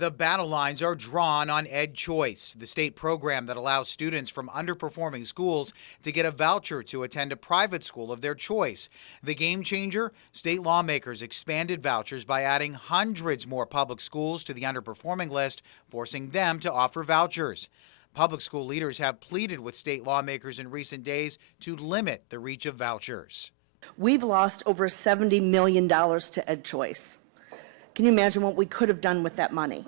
The battle lines are drawn on EdChoice, the state program that allows students from underperforming schools to get a voucher to attend a private school of their choice. The game changer? State lawmakers expanded vouchers by adding hundreds more public schools to the underperforming list, forcing them to offer vouchers. Public school leaders have pleaded with state lawmakers in recent days to limit the reach of vouchers. We've lost over $70 million to EdChoice. Can you imagine what we could have done with that money?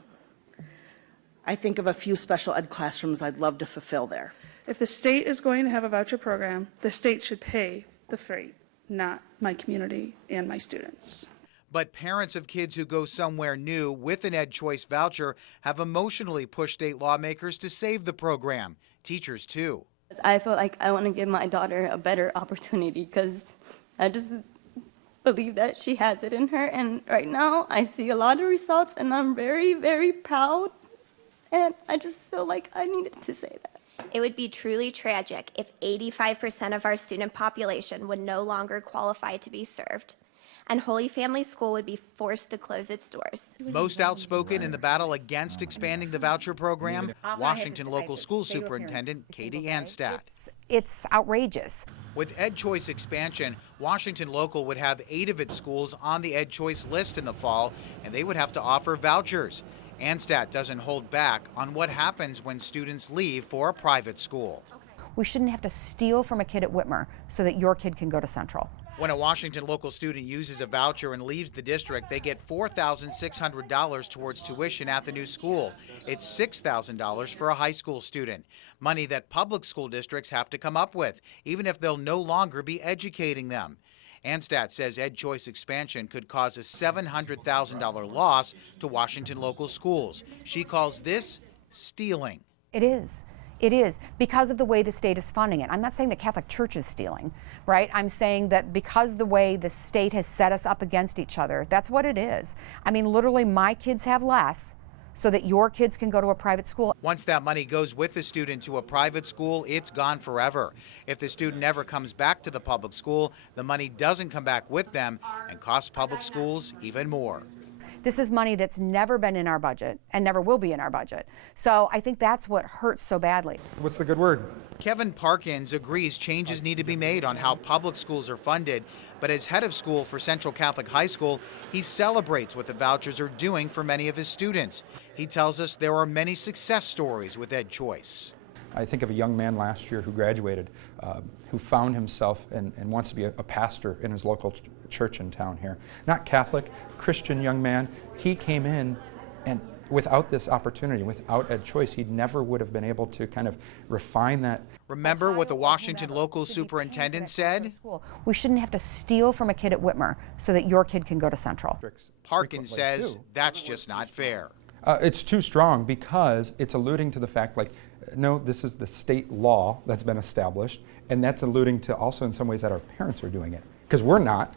I think of a few special ed classrooms I'd love to fulfill there. If the state is going to have a voucher program, the state should pay the freight, not my community and my students. But parents of kids who go somewhere new with an EdChoice voucher have emotionally pushed state lawmakers to save the program. Teachers, too. I feel like I want to give my daughter a better opportunity because I just believe that she has it in her. And right now I see a lot of results and I'm very, very proud. And I just feel like I needed to say that. It would be truly tragic if 85% of our student population would no longer qualify to be served, and Holy Family School would be forced to close its doors. Most outspoken in the battle against expanding the voucher program, Washington local school superintendent Katie Anstadt. It's outrageous. With EdChoice expansion, Washington local would have 8 of its schools on the EdChoice list in the fall, and they would have to offer vouchers. Anstadt doesn't hold back on what happens when students leave for a private school. We shouldn't have to steal from a kid at Whitmer so that your kid can go to Central. When a Washington local student uses a voucher and leaves the district, they get $4,600 towards tuition at the new school. It's $6,000 for a high school student, money that public school districts have to come up with, even if they'll no longer be educating them. Anstadt says EdChoice expansion could cause a $700,000 loss to Washington local schools. She calls this stealing. It is. It is, because of the way the state is funding it. I'm not saying the Catholic Church is stealing, right? I'm saying that because the way the state has set us up against each other, that's what it is. I mean, literally, my kids have less so that your kids can go to a private school. Once that money goes with the student to a private school, it's gone forever. If the student never comes back to the public school, the money doesn't come back with them and costs public schools even more. This is money that's never been in our budget and never will be in our budget. So I think that's what hurts so badly. What's the good word? Kevin Parkins agrees changes need to be made on how public schools are funded, but as head of school for Central Catholic High School, he celebrates what the vouchers are doing for many of his students. He tells us there are many success stories with EdChoice. I think of a young man last year who graduated, who found himself and wants to be a pastor in his local church in town here. Not Catholic, Christian young man. He came in, and without this opportunity, without EdChoice, he never would have been able to kind of refine that. Remember what the Washington local superintendent said? We shouldn't have to steal from a kid at Whitmer so that your kid can go to Central. Parkins says that's just not fair. It's too strong because it's alluding to the fact, like, no, this is the state law that's been established, and that's alluding to also in some ways that our parents are doing it. Because we're not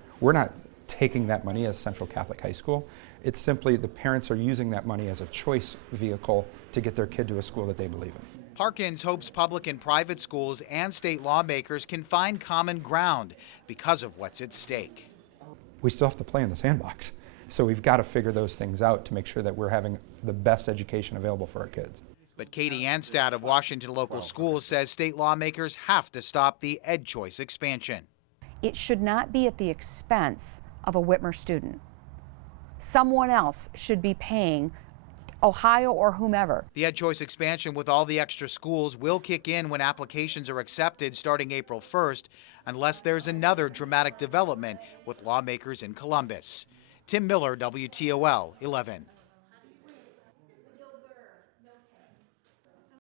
taking that money as Central Catholic High School. It's simply the parents are using that money as a choice vehicle to get their kid to a school that they believe in. Parkins hopes public and private schools and state lawmakers can find common ground because of what's at stake. We still have to play in the sandbox. So we've got to figure those things out to make sure that we're having the best education available for our kids. But Katie Anstadt of Washington Local Schools says state lawmakers have to stop the EdChoice expansion. It should not be at the expense of a Whitmer student. Someone else should be paying, Ohio or whomever. The EdChoice expansion with all the extra schools will kick in when applications are accepted starting April 1st, unless there's another dramatic development with lawmakers in Columbus. Tim Miller, WTOL 11.